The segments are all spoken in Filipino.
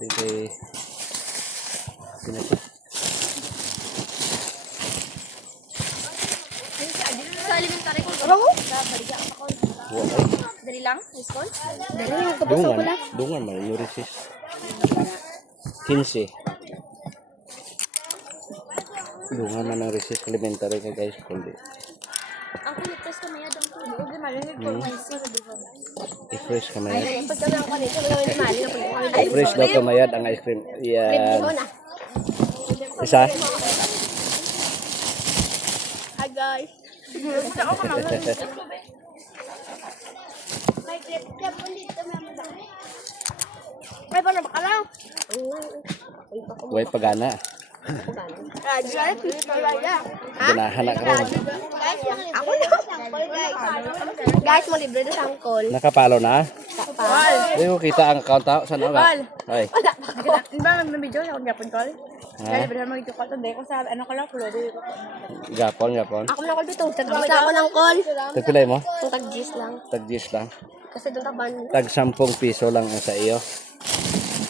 Dito pinasa. Sa elementary ko. Ano? Wala. Dali lang, school. Dali lang, Dungan man yung resist. 15. Dungan man ang resist elementary ka guys kundi. Ang kulitas ka maya dang tulo. Di malinig ko may isa di ba? I-fresh kamay. Ay, pagkabi ako kanito, magawin ni Mali na pag I-fresh daw kamayad ang ice cream. Yan. Isa. Hi guys. Ay, paano ba ka lang? Way pagana. Ganahan na karon. Ako na. Guys, mo libre na sangkol. Nakapalo na. Ay, kita ang account tao sa ano ba? Ay. Di ba may video sa akong Japon call? Kaya libre na mag-video call. Hindi ko sa ano ko lang, upload ko. Gapon. Ako na call dito. Tag-gis na ako ng call. Tagpilay mo? Tag-gis lang. Tag-10 lang. Kasi doon taban. Tag 10 piso lang ang sa iyo.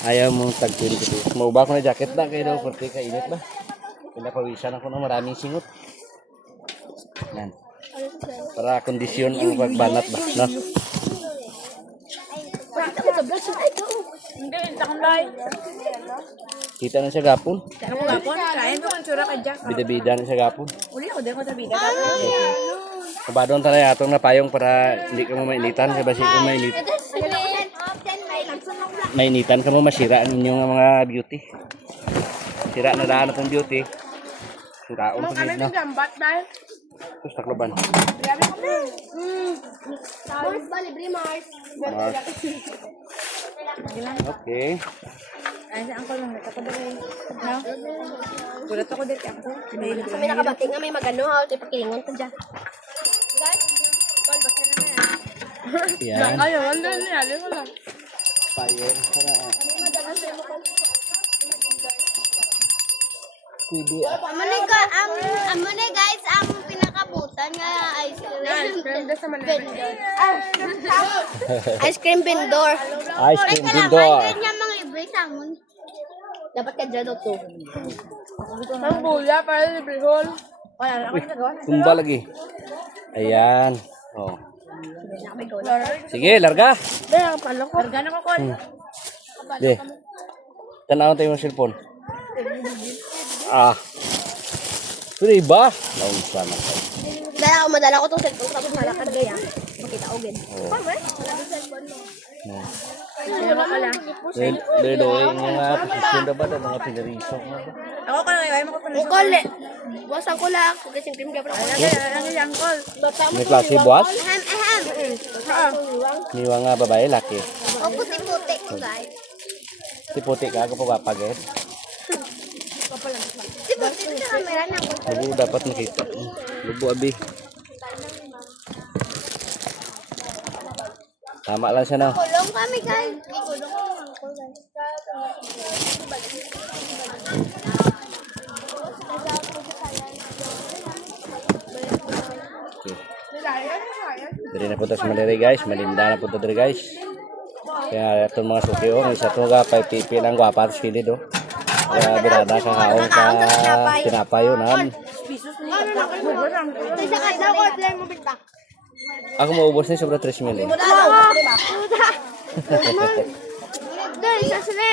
Ayaw mong tag 20 piso. Mauba ko na jacket na kayo daw. Porque kainit ba? Pinapawisan ako ng maraming singot. Yan. Para kondisyon ang pagbanat ba? No? Pakita mo sa vlog siya. Ito. Hindi, takong live. Kita na siya gapon. Kaya mo gapon, kain mo ang tsura ka Jack. Bida-bida na siya gapon. Uli ako din ko sa bida. Kabadon tayo atong napayong para hindi ka mo mainitan. Kasi basi kung mainitan ka mo masira ang inyong mga beauty. Sira na daan itong beauty. Siraon pa gid no. Gambat dahil. Tapos takloban. Grabe ko na. Mars ba, libre Mars. Mars. Okay. Ay, sa angkol lang, nagkakadali. No? Gulat ako dito. Kami nakabati nga may magano ha, tayo pakilingon to dyan. Guys, call ba siya na yan? Yan. Ayaw, wala na yan. Wala. Fire. Sana. Pwede. Amo na guys, ang pinakabutan nga ice cream. Ice cream vendor. Ice cream vendor. Ganyan mga libre sa amon. Dapat ka dyan to. Ang bula para libre hall. Wala na ako nagawa. Tumba lagi. Ayan. Oh. Sige, larga. Dahil ang palo ko. Larga na ko, call. Di. Tanaw tayo yung cellphone. Ah. Pwede ba? Laon sana ko. Dahil ako madala ko itong cellphone tapos malakad gaya. Makita ko gin. Dalawa ka lang. Ledo, yung mga posisyon na ba na mga pinariso nga ba? Ako ka lang, ayaw mo ko pa Ang call eh. Buwasan ko lang. Kasi cream ka pa. Lagi yung call. May klase buwas? Ahem. Niwa nga babae, laki. O puti-puti ko guys. Tiputi ka ako papagay. Puti-puti sa camera na ako. Ako dapat nakita. Lubo abi. Tama lang siya na. Kulong kami guys. Kulong kami guys. Okay. Diri na punta sa Maliri guys. Malinda na punta diri guys. Kaya itong mga suki o. May isa to ka. Pipi lang guwapa. Tapos pilid o. Kaya birada ka kaon ka. Tinapay yun. Isa ka daw ko. Play mo bita. Ako maubos na sobra 3 mil eh.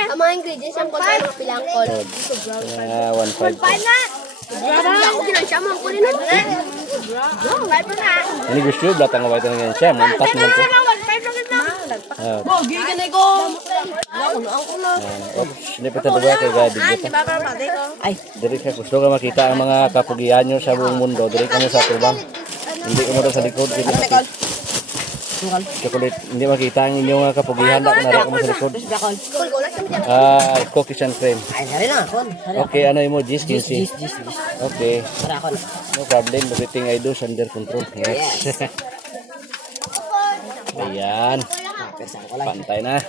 Ang mga ingredients ang kontra ng pilang call. Mga 1.5 po. Ako ginansya mo ang kulin na. Ini gusto yun. Blatang nga ito nga siya. Muntas mo ito. Bogi ka na ko. Nakunoan ko na. Oops. Hindi pa talaga kay Gabi. Ay, diri ka. Gusto ka makita ang mga kapugian nyo sa buong mundo. Diri ka nyo sa tubang. Hindi ko mo sa likod. Chocolate. Hindi makita ang inyong mga kapugihan. Nara ko mo sa likod. Cookies and cream. Okay, ano yung mo? Gis, 15. Okay. No problem. Everything I do is under control. Yes. Ayan. Pantay na.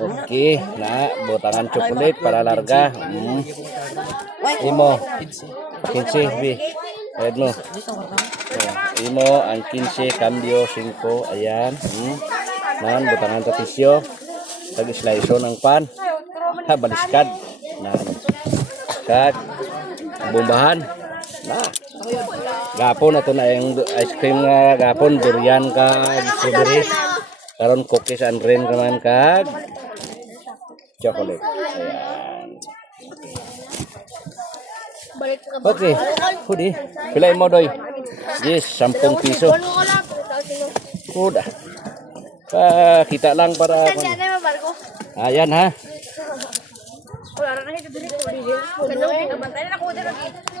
Okay. Na, butangan chocolate para larga. Imo. 15. B. Ayan mo. Imo, ang 15, cambio, 5. Ayan. Nan, butangan tatisyo. Tag-slice ng pan. Ha, baliskad. Na. Kag bombahan. Na. Gapon na to na yung ice cream nga gapon. Durian kag strawberry. Karon cookies and cream kaman kag chocolate. Ayan. Okay. Hudi. Pilay mo doy. Yes, 10 piso. Huda. Kita lang para. Ayan ha. Wala na ito dili ko. Ganun, bantay na ako dito.